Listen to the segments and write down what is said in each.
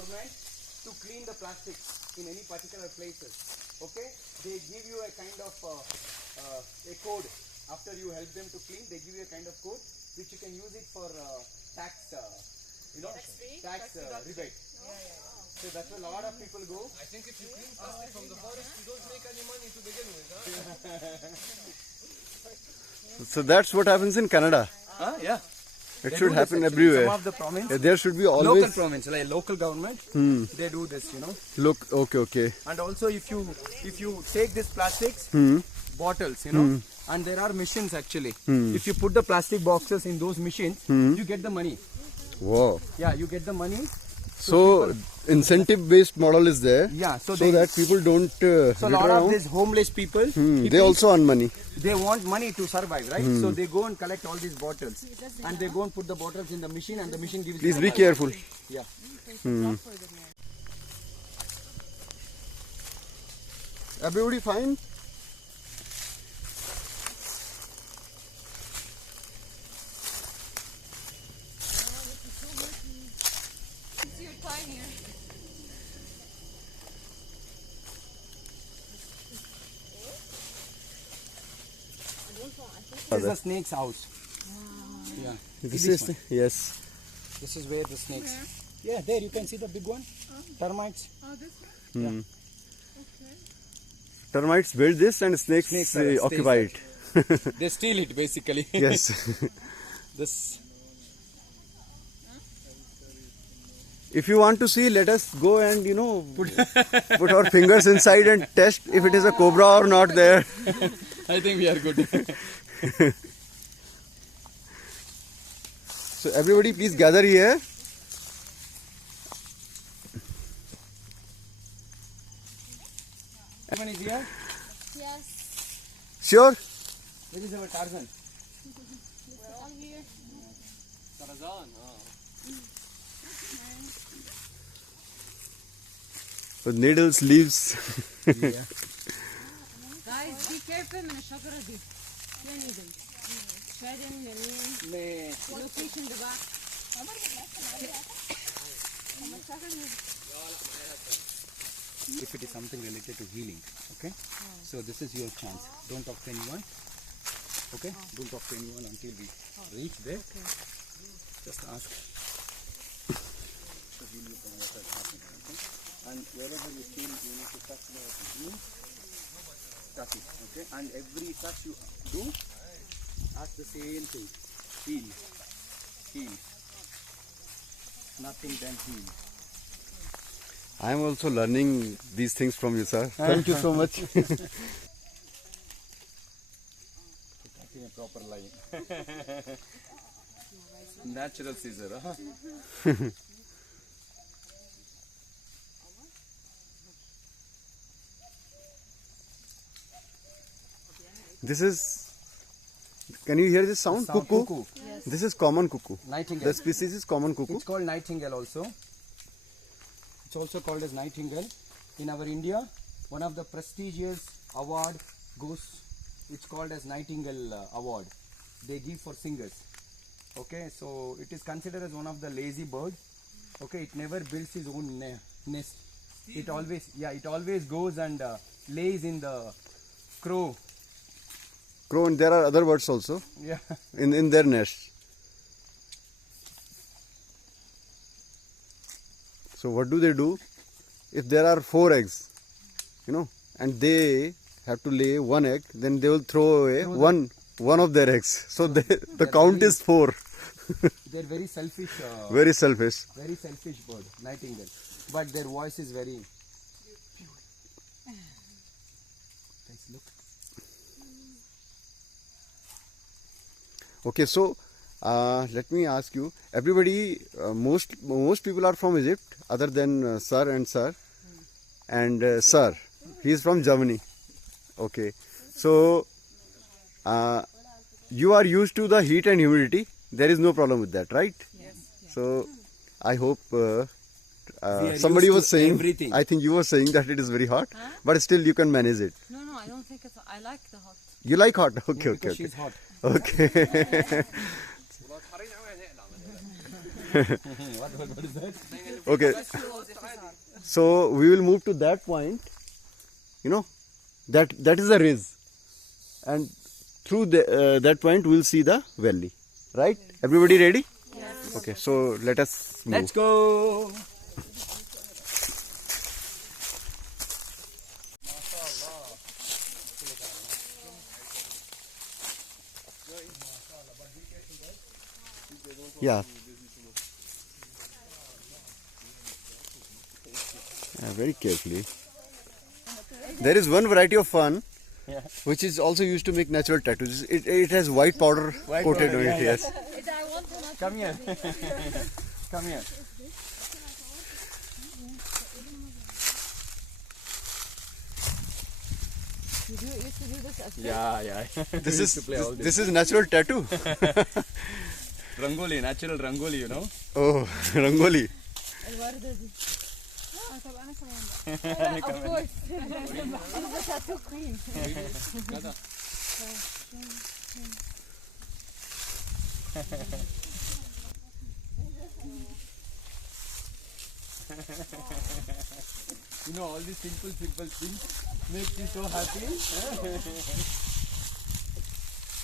government to clean the plastic in any particular places. Okay, they give you a kind of a code. After you help them to clean, they give you a kind of code which you can use it for tax, tax rebate. So that's where a lot of people go. I think if you clean plastic from the forest, you don't make any money to begin with. So that's what happens in Canada. Yeah. It should happen everywhere. Some of the province, There should be always local province, like local government, they do this, look. Okay. And also, if you take this plastics bottles, and there are machines actually. If you put the plastic boxes in those machines, you get the money. Wow. Yeah, you get the money. So incentive-based model is there. Yeah, so that people don't. So a lot of these homeless people, they also earn money. They want money to survive, right? So they go and collect all these bottles, and they go and put the bottles in the machine, and the machine gives. Please be careful. Yeah. Everybody fine? This is the snake's house. Yeah. This is yes. This is where the snakes. Yeah, there you can see the big one. Termites. Oh, this one? Yeah. Termites build this and snakes, Snakes occupy it. They steal it basically. Yes. This. If you want to see, let us go and put our fingers inside and test if it is a cobra or not there. I think we are good. So everybody please gather here. Everyone is here? Yes. Sure? This is our Tarzan. We're all here. Tarzan. With needles, leaves. Yeah. Guys, be careful من الشجرة دي. فيها needles. شادن يمين. Location the back. If it is something related to healing, okay? So this is your chance. Don't talk to anyone. Okay? Don't talk to anyone until we reach there. Just ask to heal you from what has happened. Okay? And wherever you feel you need to touch the heal, touch it. Okay? And every touch you do, ask the same thing. Heal. Heal. Nothing then heal. I am also learning these things from you, sir. Thank you so much. In a proper line. Natural scissor, huh? This is. Can you hear this sound? Cuckoo. Yes. This is common cuckoo. Nightingale. The species is common cuckoo. It's called nightingale also. It's also called as nightingale. In our India, one of the prestigious award goes, it's called as Nightingale Award. They give for singers. Okay, so it is considered as one of the lazy bird. Okay, it never builds its own nest. It always goes and lays in the crow. Crow, and there are other birds also Yeah. in their nests. So what do? If there are 4 eggs, and they have to lay 1 egg, then they will throw away one of their eggs. So the count is 4. They're very selfish. Very selfish. Very selfish bird, nightingale. But their voice is very. Guys, look. Okay, so let me ask you. Everybody, most people are from Egypt, other than sir and sir, and sir. He is from Germany. Okay, so you are used to the heat and humidity. There is no problem with that, right? Yes. So I hope are somebody used was to saying. everything. I think you were saying that it is very hot, but still you can manage it. No, I don't think it's. I like the hot. You like hot? Okay, Because okay. she's hot. Okay. What is that? Okay. So we will move to that point. You know, that is the ridge, and through that point we'll see the valley. Right? Everybody ready? Yes. Okay. So let us move. Let's go. Yeah. Very carefully. There is one variety of fun, Yeah. which is also used to make natural tattoos. It has white powder White coated powder, on yeah, it. yeah. Yes. Come here. Come here. You used to do this as Yeah. This is natural tattoo. Rangoli, natural Rangoli, you know. Oh, Rangoli. الوردة دي. طب أنا كمان. Of course. I'm the tattoo queen. You know, all these simple things make you so happy.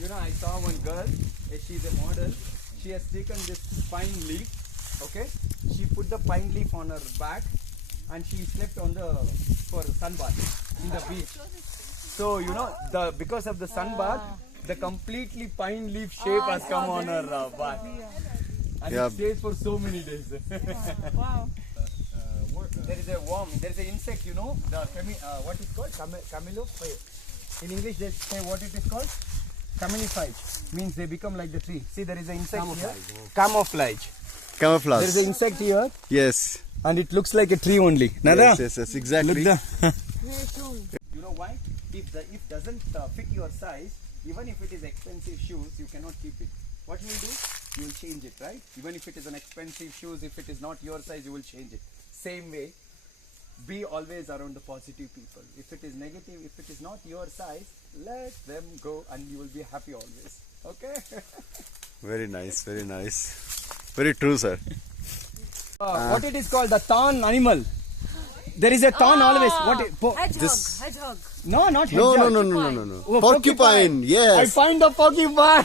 You know, I saw one girl, she's a model. She has taken this pine leaf, okay? She put the pine leaf on her back and she slept on for sunbath in the beach. So, you know, because of the sunbath, the completely pine leaf shape has come on her back. And Yeah. it stays for so many days. Wow. There is a worm, there is an insect, you know, what is called? Camelophyte. In English they say what it is called? Camelophyte. Means they become like the tree. See, there is an insect here. Camouflage. Camouflage. There is an insect here Yes. and it looks like a tree only. Nada? Yes, exactly. Look the Very soon. You know why? If doesn't fit your size, even if it is expensive shoes, you cannot keep it. What you will do? You will change it, right? Even if it is an expensive shoes, if it is not your size, you will change it. Same way, be always around the positive people. If it is negative, if it is not your size, let them go and you will be happy always. Okay? Very nice, very nice. Very true, sir. What it is called? The thorn animal. There is a thorn always. Hedgehog. Hedgehog. No, not No, hedgehog. no. Porcupine, I yes. find the porcupine.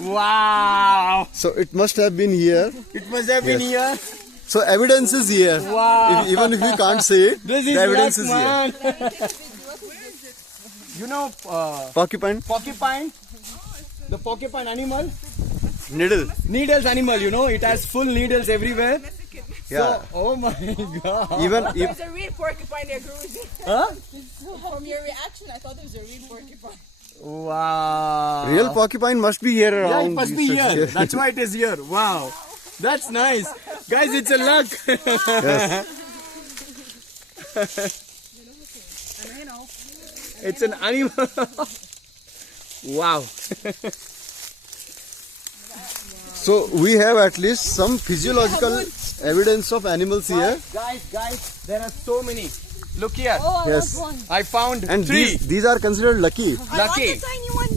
Wow. So it must have been here. It must have been here. So evidence is here. Wow. Even if we can't see it, This the is evidence luck, is here. man. You know, Porcupine, porcupine, the porcupine animal, needle. needles animal, you know, it has full needles everywhere. Yeah. So, oh my god. Even if There's a real porcupine there, Guruji. Huh? From your reaction, I thought it was a real porcupine. Wow. real porcupine must be here Yeah, around. it must be these here. such- That's why it is here. Wow. That's nice. Guys, it's a luck. Yes. It's an animal. Wow. So we have at least some physiological evidence of animals here, Guys, there are so many. Look here. Oh, I Yes. want one. I found and 3. these are considered lucky. Lucky. Tiny one.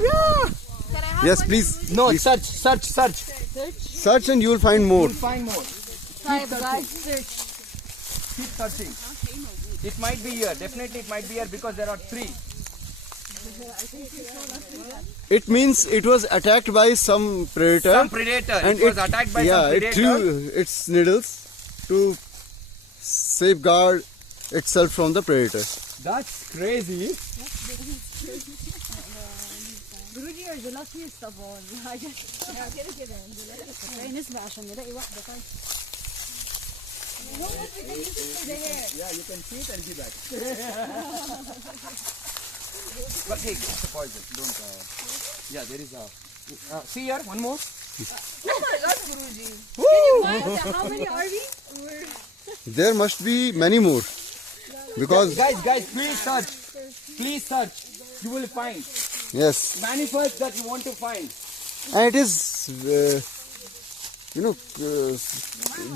Yeah. Can I have Yes, one? please No, please search. search and you will find more. Find more. Type, guys, search. Keep searching. It might be here. Definitely it might be here because there are 3. It means it was attacked by some predator. Some predator. and it was attacked by some predator. it threw its needles to safeguard itself from the predator. That's crazy. Guruji, you're the luckiest of all. I just خلينا نسمع عشان نلاقي واحدة طيب. Yeah, you can see it and give back. But hey, it's a poison. Don't. Yeah, there is a. See here, one more. Oh my God, Guruji. How many are we? There must be many more because Guys, please search. Please search. You will find. yes, Manifest that you want to find. and it is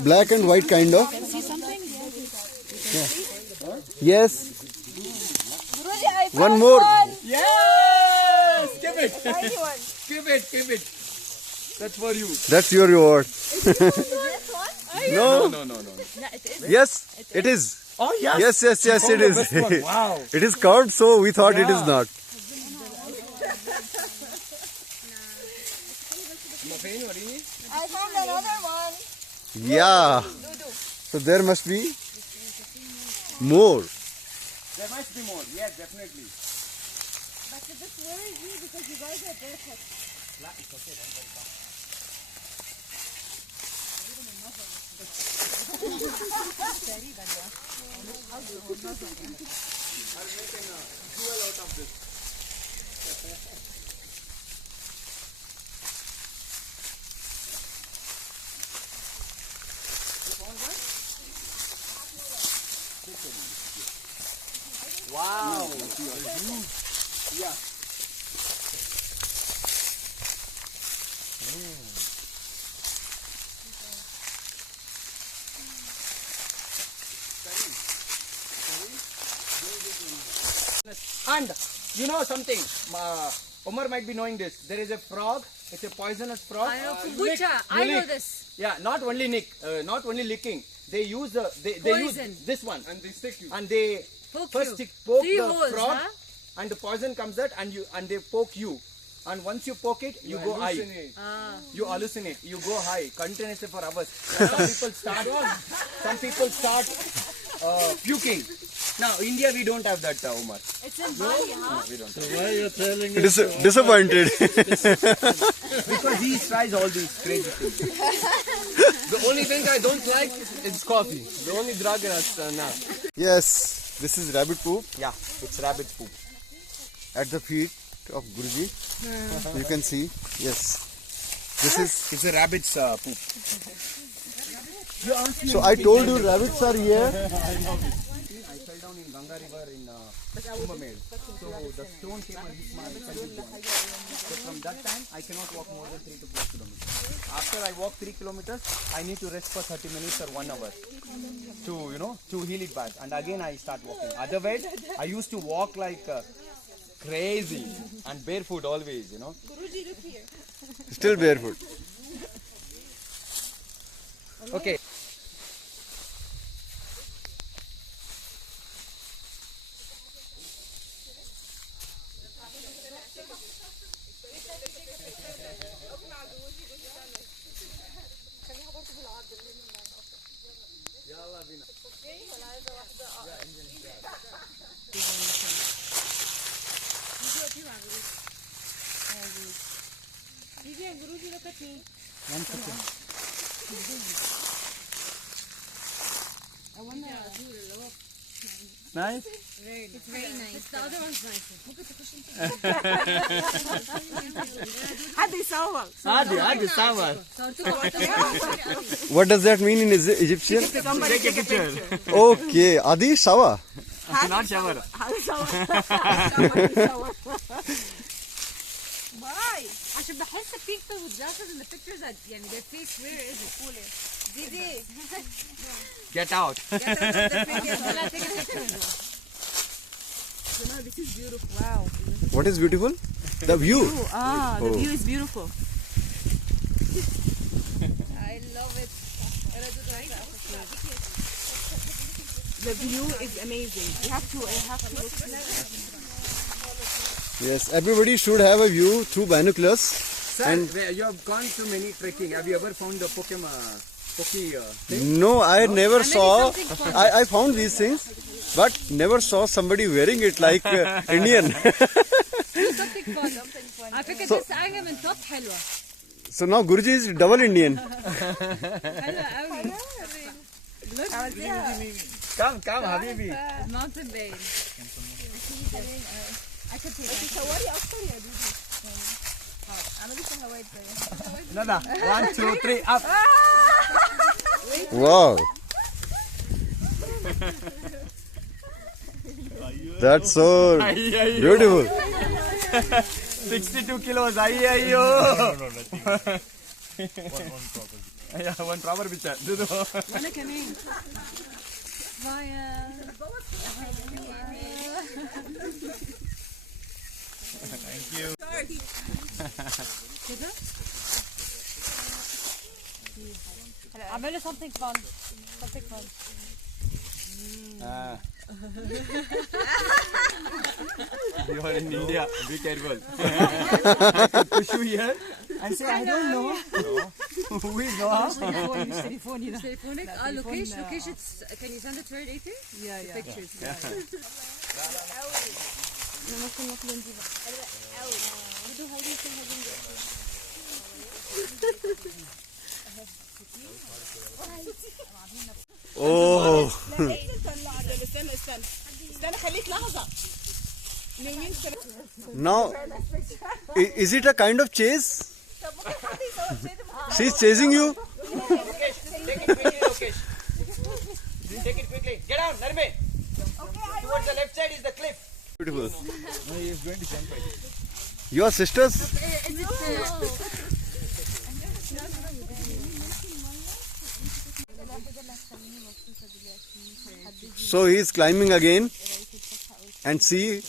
black and white kind of. See something? Yes, Guruji, I found one more. one. Yes! Keep it. Tiny one. Keep it. That's for you. That's your reward. This one? No. No. Yeah, it is. Yes, it is. Oh yes. Yes, it Found the is. best one. Wow. It is curved, so we thought it is Yeah. not. I found another one. Yeah. So there must be more. There must be more. Yes, definitely. But this worries me because you guys are barefoot. Wow. Yeah. And you know something, Omar might be knowing this. There is a frog. It's a poisonous frog. I know Lick, kombucha. I you know lick. this. Yeah, not only not only licking. They use they Poison. use this one And they stick you. and they Poke first you. poke 3 the holes, frog huh? and the poison comes out and they poke you. And once you poke it, you go high. Hallucinate. You hallucinate. You go high continuously for hours. Some people start puking. Now India we don't have that, Omar. It's in Bali, huh? We don't. Disappointed. Because he tries all these crazy things. The only thing I don't like is coffee. The only drug in us now. Yes, this is rabbit poop Yeah, it's rabbit poop. at the feet of Guruji. You can see. Yes. This is. It's a rabbit's poop. So I told you rabbits are here. I fell down in Ganga River in Kumbh Mela. So the stone came and hit my pelvic joint. So from that time, I cannot walk more than 3 to 4 kilometers. After I walk 3 kilometers, I need to rest for 30 minutes or 1 hour to heal it back. And again, I start walking. Otherwise, I used to walk like crazy and barefoot always, Guruji, look here. Still barefoot. Okay. Vivian, Guruji, look at me. One second. I want to do the look. Nice. It's very nice. The other one's nicer. Hadi sawa. Adi, Savar. What does that mean in Egyptian? Take a picture. Okay, Adi Sawa. Not shower. Hadi sawa. Bye. عشان بحس people with glasses in the pictures that يعني their face where is it? Didi. Get out. Take a picture. No, this is beautiful. Wow. What is beautiful? The view. The view is beautiful. I love it. The view is amazing. You have to look. Yes, everybody should have a view through binoculars. Sir, you have gone to many trekking. Have you ever found the Pokemon? No, I never saw. something fun. I found these things, but never saw somebody wearing it like Indian. something fun. على فكرة So- بس أعجب من top حلوة. So now Guruji is double Indian. حلوة قوي. Come, Habibi. Mountain Bay. I could take it. تصوري اكتر يا دودي. اعملي سهوات زي. Nada. 1, 2, 3, up. Wow. That's so beautiful. 62 kilos. Ayyo. Yeah, one proper picture. وأنا كمان. Vaya. اعملوا something fun. Something fun. You are in India. Be careful. I could push you here and say, I don't know. Who is Noah? تليفوني ده. تليفونك؟ location. Can you send it right later? Yeah. Pictures. Oh. استنى خليك لحظة. Now, is it a kind of chase? She's chasing you. Take it quickly, Lokesh. Take it quickly. Get down, Narme. Towards the left side is the cliff. Beautiful. No, he is going to jump right. Your sisters? So he is climbing again, and see.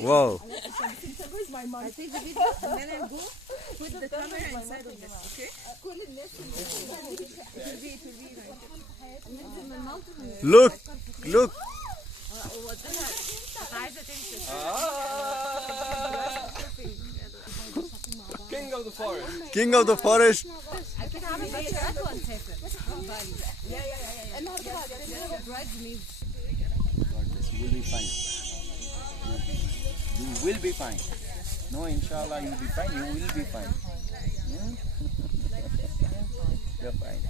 Wow. I take the video and then I'll go put the camera inside of this, okay? Look, look. King of the forest. King of the forest. You will be fine. You will be fine. No, inshallah, you will be fine. You will be fine. You're fine.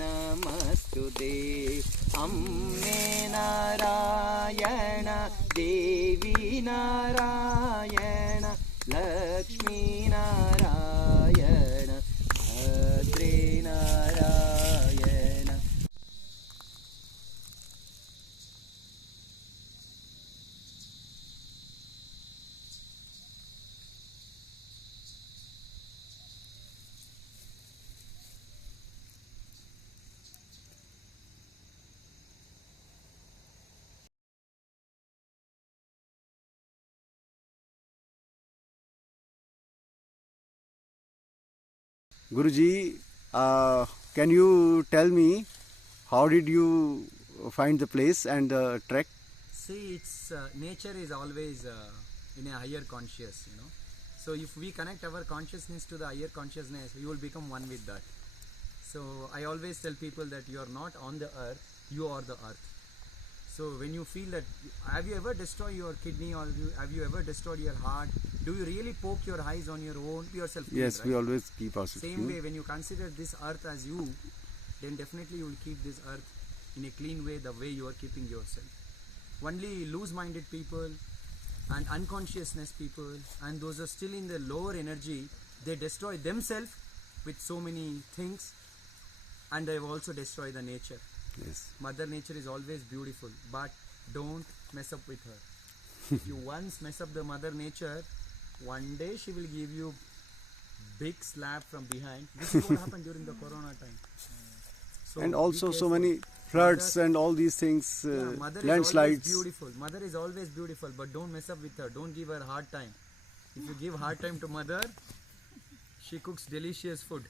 Namastude Amme Narayana Devi Narayana Lakshmi Narayana Bhadre Narayana. Guruji, can you tell me how did you find the place and the trek? See, it's nature is always in a higher conscious, you know. So if we connect our consciousness to the higher consciousness, we will become one with that. So I always tell people that you are not on the earth, you are the earth. So when you feel that, have you ever destroyed your kidney, or have you ever destroyed your heart? Do you really poke your eyes on your own yourself? Yes, right? we always keep ourselves Same clean. way, when you consider this earth as you, then definitely you will keep this earth in a clean way, the way you are keeping yourself. Only loose-minded people and unconsciousness people, and those are still in the lower energy, they destroy themselves with so many things, and they also destroy the nature. Yes. Mother Nature is always beautiful, but don't mess up with her. If you once mess up the Mother Nature, one day she will give you big slap from behind. This is what happened during the Corona time. So And be also so careful. many floods and all these things, Yeah, Mother is always landslides. beautiful. Mother is always beautiful, but don't mess up with her. Don't give her a hard time. If you give hard time to Mother, she cooks delicious food,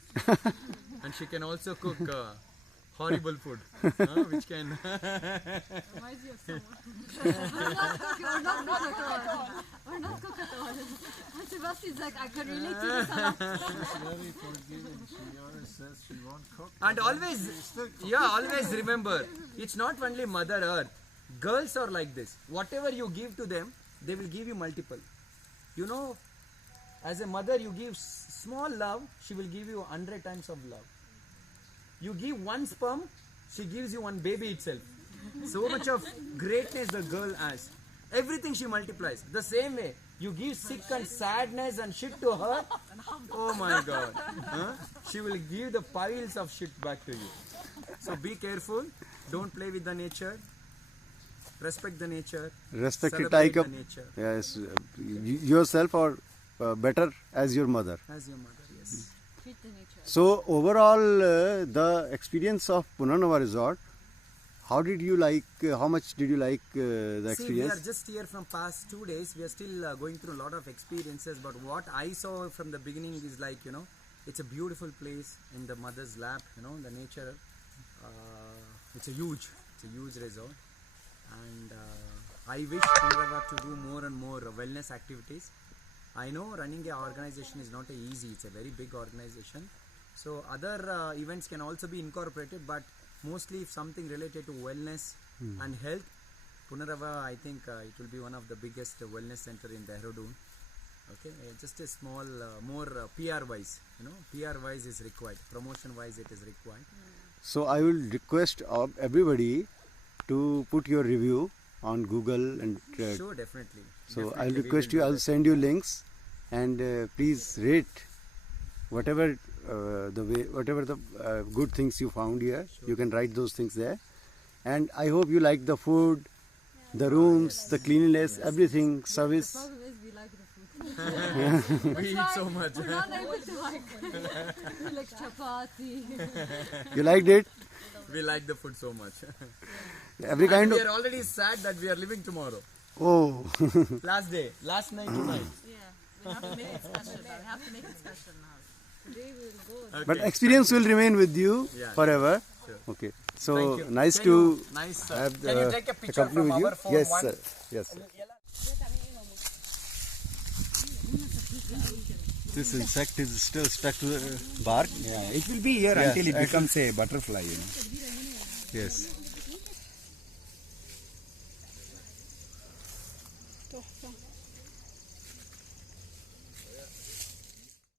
and she can also cook horrible food, which can. Reminds you of someone. We're not cook at all. We're not cook at all. And Sebastian's like, I can relate to this a lot. She's very forgiving. She always says she won't cook. And always, always remember, it's not only Mother Earth. Girls are like this. Whatever you give to them, they will give you multiple. You know, as a mother, you give small love, she will give you 100 times of love. You give one sperm, she gives you one baby itself. So much of greatness the girl has. Everything she multiplies. The same way, you give sick and sadness and shit to her. Oh my God. She will give the piles of shit back to you. So be careful. Don't play with the nature. Respect the nature. Respect it Celebrate like the a, nature. yes, yourself or better as your mother. As your mother, yes. Treat the nature. So overall, the experience of Punarnava Resort, how did you like? How much did you like the See, we are experience? just here from past 2 days. We are still going through a lot of experiences. But what I saw from the beginning is like, you know, it's a beautiful place in the mother's lap. You know, the nature. It's a huge resort, and I wish Punarava to do more and more wellness activities. I know running an organization is not easy. It's a very big organization. So other events can also be incorporated, but mostly if something related to wellness and health, Punarava, I think it will be one of the biggest wellness center in Dehradun. Okay, just a small, more PR wise, you know, PR wise is required, promotion wise it is required. So I will request everybody to put your review on Google and Sure, definitely. so Definitely I'll we request will you. do I'll that. send you links, and please rate whatever the good things you found here. You can write those things there, and I hope you like the food, the rooms, the cleanliness, everything, service. The problem is we like the food. We eat so much. We're not able to like chapati. You liked it? We like the food so much. Every kind We of. are already sad that we are leaving tomorrow. Oh, Last day, last night tonight. Yeah, we have to make it special. We have to make it special now. Today we'll go. Okay. but experience will remain with you Yeah. forever. Sure. Okay. Thank So you. nice Can to you- nice. have Can you take a picture accompany from with you. our phone? Yes, one? sir. Yes, sir. This insect is still stuck to the bark. Yeah, it will be here Yes, until it actually- becomes a butterfly, you know. Yes.